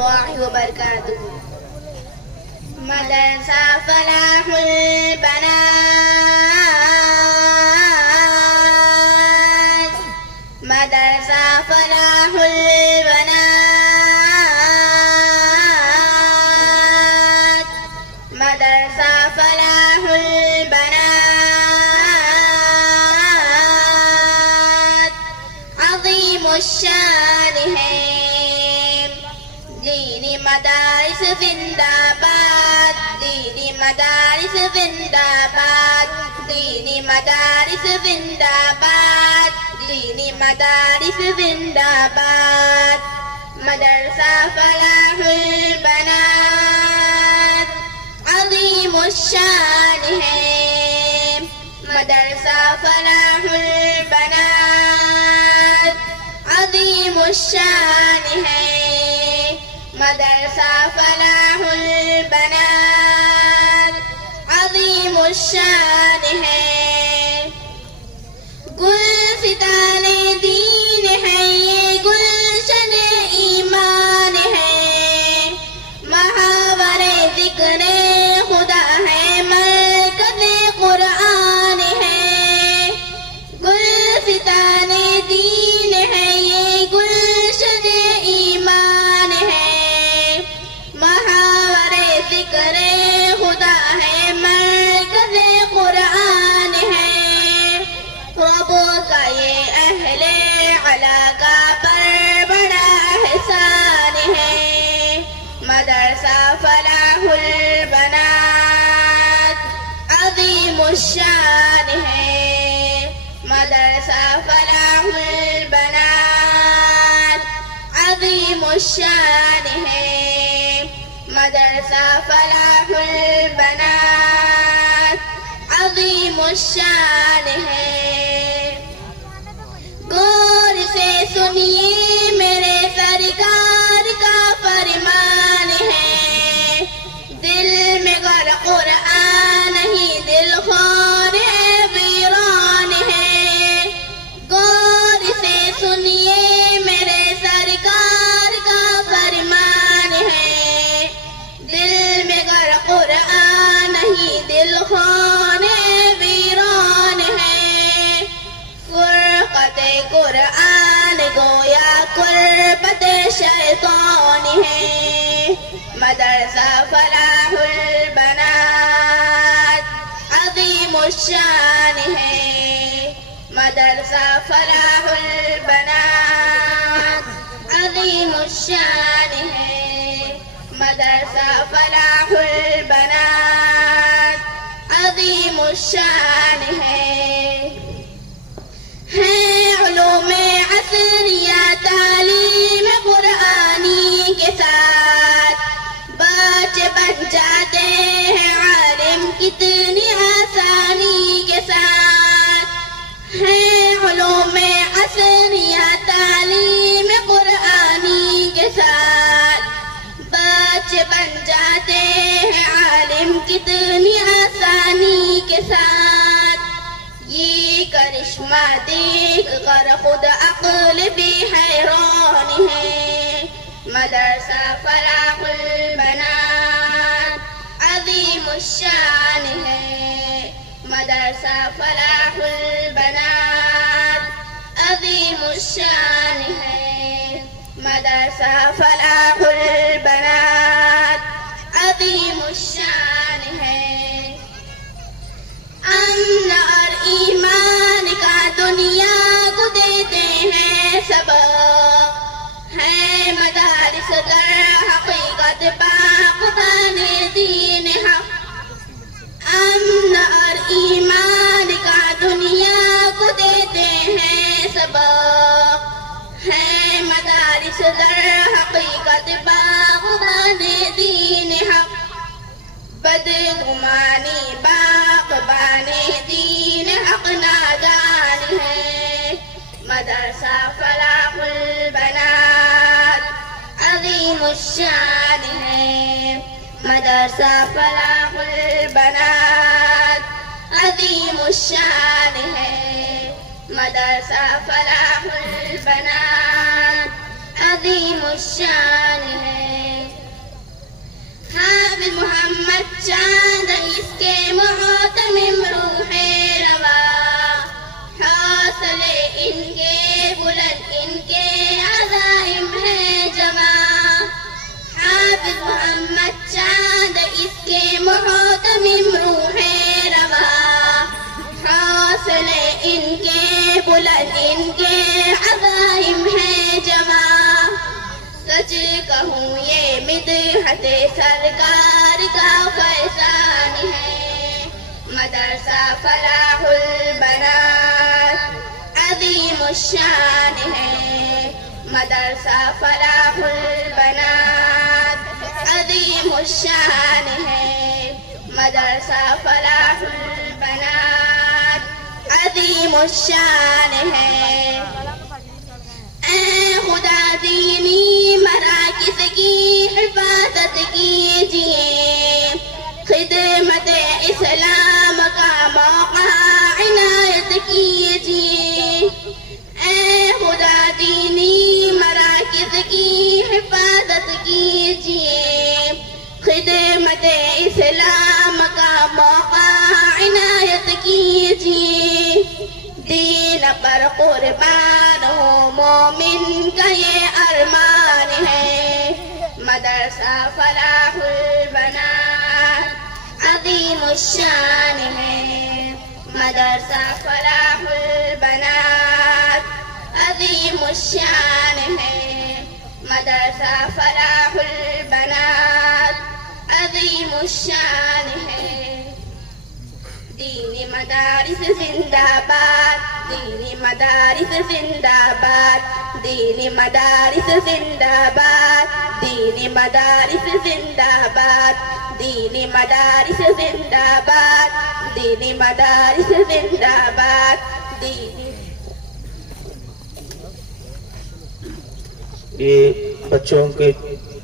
الله وبركاته. مدرسة فلاح البنات، مدرسة فلاح البنات، مدرسة فلاح البنات. عظيم الشان ہے دینی مدارس زندہ باد، دینی مدارس زندہ باد، دینی مدارس زندہ باد، دینی مدارس زندہ باد. مدرسہ فلاح البنات عظیم الشان ہے، مدرسہ فلاح البنات عظیم الشان ہے، مدرسہ فلاح البنات عظیم الشان ہے. گلستان دین ہے یہ گلشن ایمان ہے، محاور ذکر خدا ہے مرکز قرآن ہے. گلستان دین ہے یہ گلشن ایمان ہے، محاور ذکر خدا ہے مرکز قرآن ہے. رب کا یہ اہل علاقہ پر بڑا احسان ہے. مدرسہ فلاح البنات عظیم الشان ہے، مدرسہ فلاح البنات عظیم الشان ہے، مدرسہ فلاح البنات عظیم الشان ہے. غور سے سنیے میرے سرکار کا فرمان ہے، دل میں گر قرآن ہی دل خور ویران ہے. غور سے سنیے میرے سرکار کا فرمان ہے، دل میں گر قرآن ہی دل خور ویران ہے. فرقت قرآن گویا قربت شیطان ہے، مدرسہ فلاح البنات عظیم الشان ہے، مدرسہ فلاح البنات عظیم الشان ہے، مدرسہ فلاح البنات عظیم الشان ہے. علوم عصریہ تعلیم قرآنی کے ساتھ بچے بن جاتے ہیں عالم کتنی آسانی کے ساتھ. علوم عصریہ تعلیم قرآنی کے ساتھ بچے بن جاتے ہیں عالم کتنی آسانی کے ساتھ. یہ کرشمہ دیکھ کر خود عقل بھی حیران ہے. مدرسہ فلاح البنات عظیم الشان ہے، مدرسہ فلاح البنات عظیم الشان ہے، مدرسہ فلاح البنات عظیم الشان ہے. امن اور ایمان کا دنیا کو دیتے ہیں سبق، ہے مدارس در حقیقت باغبان دین حق. امن اور ایمان کا دنیا کو دیتے ہیں سبق، ہے مدارس در حقیقت باغبان دین حق. بدگمانی باغبان دین حق نادان ہے، مدرسہ فلاح البنات عظیم الشان ہے، مدرسہ فلاح البنات عظیم الشان ہے، مدرسہ فلاح البنات عظیم الشان ہے. بلند ان کے عزائم ہیں جمع، سچ کہوں یہ مدحت سرکار کا فیضان ہے۔ مدرسہ فلاح البنات عظیم الشان ہے، مدرسہ فلاح البنات عظیم الشان ہے، مدرسہ فلاح البنات عظیم الشان ہے۔ اے خدا دینی مراکز کی حفاظت کیجیے، خدمت اسلام کا موقع عنایت کیجیے۔ اے خدا دینی مراکز کی حفاظت کیجیے، خدمت اسلام کا موقع عنایت کیجیے۔ دین پر قربان ہو مومن کا یہ ارمان ہے، مدرسہ فلاح البنات عظیم الشان ہے، مدرسہ فلاح البنات عظیم الشان ہے، مدرسہ فلاح البنات عظیم الشان ہے۔ دینی مدارس زندہ باد، دینی مدارس زندہ باد، دینی مدارس زندہ باد، دینی مدارس زندہ باد، دینی مدارس زندہ باد، دینی مدارس زندہ باد، دینی۔ یہ بچوں کے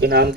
انعام